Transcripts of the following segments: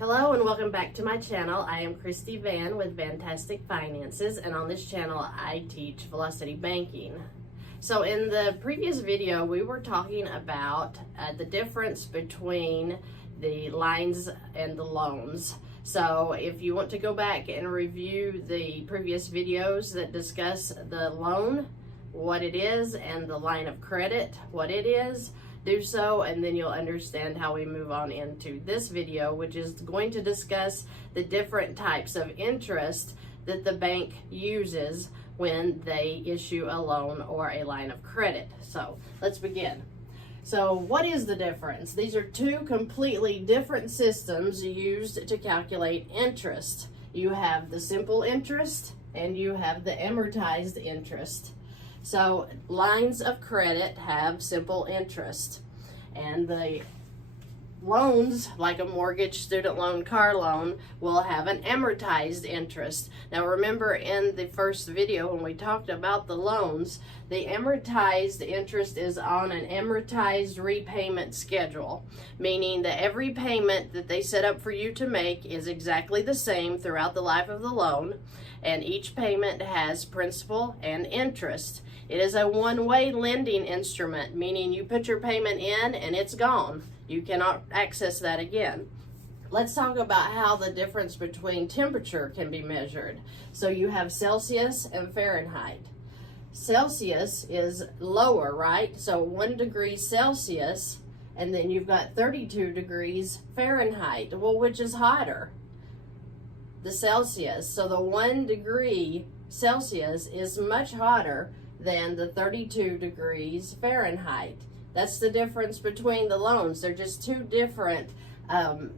Hello and welcome back to my channel. I am Christy VANN with Fantastic Finances, and on this channel I teach velocity banking. So in the previous video we were talking about the difference between the lines and the loans. So if you want to go back and review the previous videos that discuss the loan, what it is, and the line of credit, what it is, do so, and then you'll understand how we move on into this video, which is going to discuss the different types of interest that the bank uses when they issue a loan or a line of credit. So let's begin. So what is the difference? These are two completely different systems used to calculate interest. You have the simple interest and you have the amortized interest. So lines of credit have simple interest, and the loans, like a mortgage, student loan, car loan, will have an amortized interest. Now remember, in the first video when we talked about the loans, the amortized interest is on an amortized repayment schedule, meaning that every payment that they set up for you to make is exactly the same throughout the life of the loan, and each payment has principal and interest. It is a one-way lending instrument, meaning you put your payment in and it's gone. You cannot access that again. Let's talk about how the difference between temperature can be measured. So you have Celsius and Fahrenheit. Celsius is lower, right? So 1 degree Celsius, and then you've got 32 degrees Fahrenheit. Well, which is hotter? The Celsius. So the 1 degree Celsius is much hotter than the 32 degrees Fahrenheit. That's the difference between the loans. They're just two different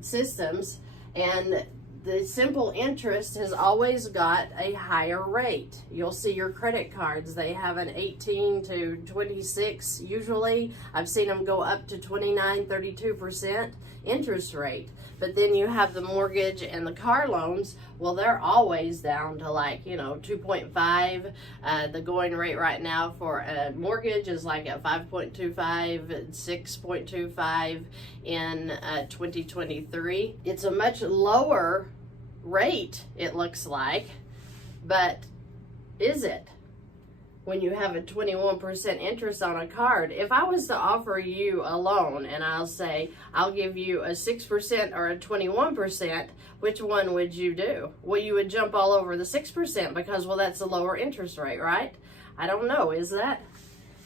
systems, and the simple interest has always got a higher rate. You'll see your credit cards, they have an 18 to 26 usually. I've seen them go up to 29, 32% interest rate. But then you have the mortgage and the car loans, well, they're always down to 2.5. The going rate right now for a mortgage is like at 5.25, 6.25 in 2023. It's a much lower rate, it looks like, but is it? When you have a 21% interest on a card, if I was to offer you a loan and I'll say, I'll give you a 6% or a 21%, which one would you do? Well, you would jump all over the 6% because, well, that's a lower interest rate, right? I don't know, is that?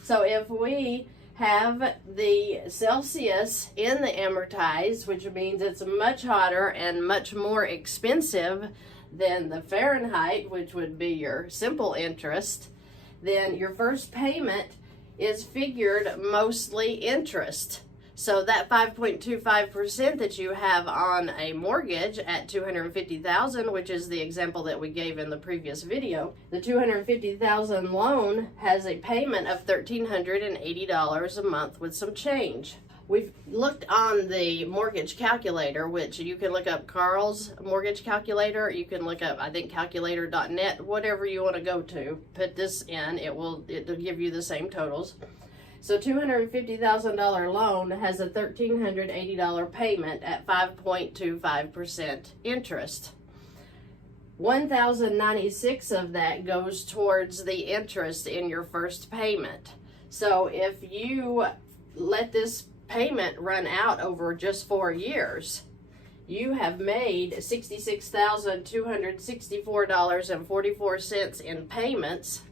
So if we have the Celsius in the amortized, which means it's much hotter and much more expensive than the Fahrenheit, which would be your simple interest, then your first payment is figured mostly interest. So that 5.25% that you have on a mortgage at $250,000, which is the example that we gave in the previous video, the $250,000 loan has a payment of $1,380 a month with some change. We've looked on the mortgage calculator, which you can look up Carl's mortgage calculator. You can look up, I think, calculator.net, whatever you want to go to. Put this in, it'll give you the same totals. So $250,000 loan has a $1,380 payment at 5.25% interest. $1,096 of that goes towards the interest in your first payment. So if you let this payment run out over just 4 years, you have made $66,264.44 in payments.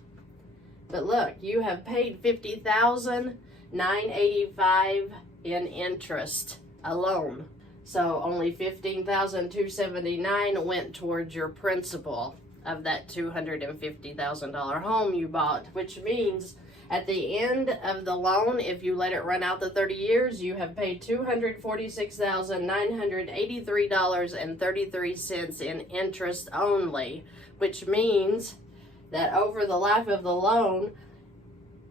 But look, you have paid $50,985 in interest alone. So only $15,279 went towards your principal of that $250,000 home you bought, which means at the end of the loan, if you let it run out the 30 years, you have paid $246,983.33 in interest only, which means that over the life of the loan,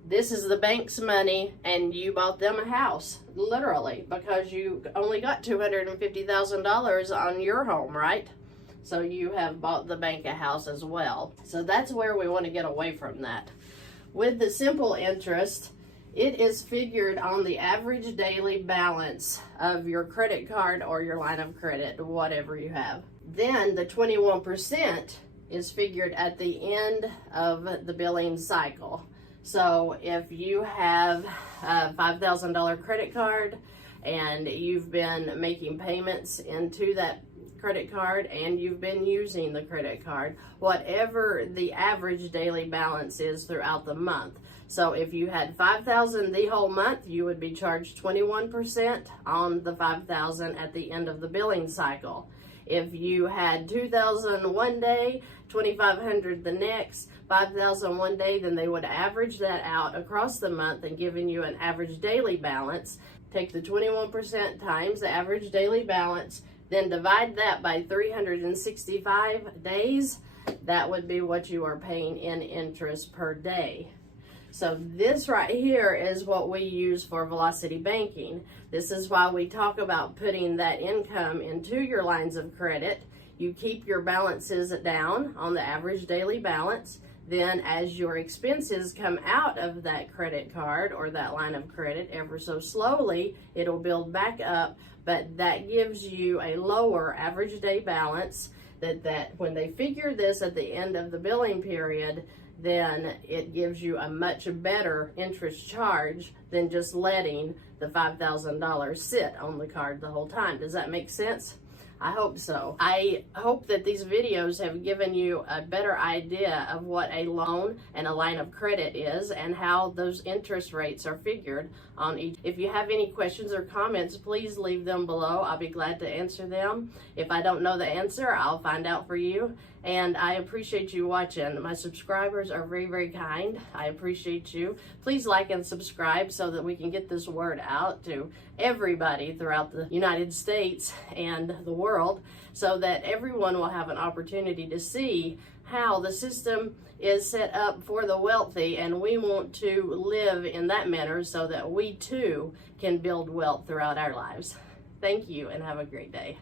this is the bank's money and you bought them a house, literally, because you only got $250,000 on your home, right? So you have bought the bank a house as well. So that's where we want to get away from that. With the simple interest, It is figured on the average daily balance of your credit card or your line of credit, whatever you have. Then the 21% is figured at the end of the billing cycle. So if you have a $5,000 credit card and you've been making payments into that credit card and you've been using the credit card, whatever the average daily balance is throughout the month. So if you had $5,000 the whole month, you would be charged 21% on the $5,000 at the end of the billing cycle. If you had $2,000 one day, $2,500 the next, $5,000 one day, then they would average that out across the month and giving you an average daily balance. Take the 21% times the average daily balance, then divide that by 365 days. That would be what you are paying in interest per day. So this right here is what we use for velocity banking. This is why we talk about putting that income into your lines of credit. You keep your balances down on the average daily balance. Then as your expenses come out of that credit card or that line of credit ever so slowly, it'll build back up, but that gives you a lower average day balance that when they figure this at the end of the billing period, then it gives you a much better interest charge than just letting the $5,000 sit on the card the whole time. Does that make sense? I hope so. I hope that these videos have given you a better idea of what a loan and a line of credit is and how those interest rates are figured on each. If you have any questions or comments, please leave them below. I'll be glad to answer them. If I don't know the answer, I'll find out for you. And I appreciate you watching. My subscribers are very, very kind. I appreciate you. Please like and subscribe so that we can get this word out to everybody throughout the United States and the world, so that everyone will have an opportunity to see how the system is set up for the wealthy, and we want to live in that manner so that we too can build wealth throughout our lives. Thank you and have a great day.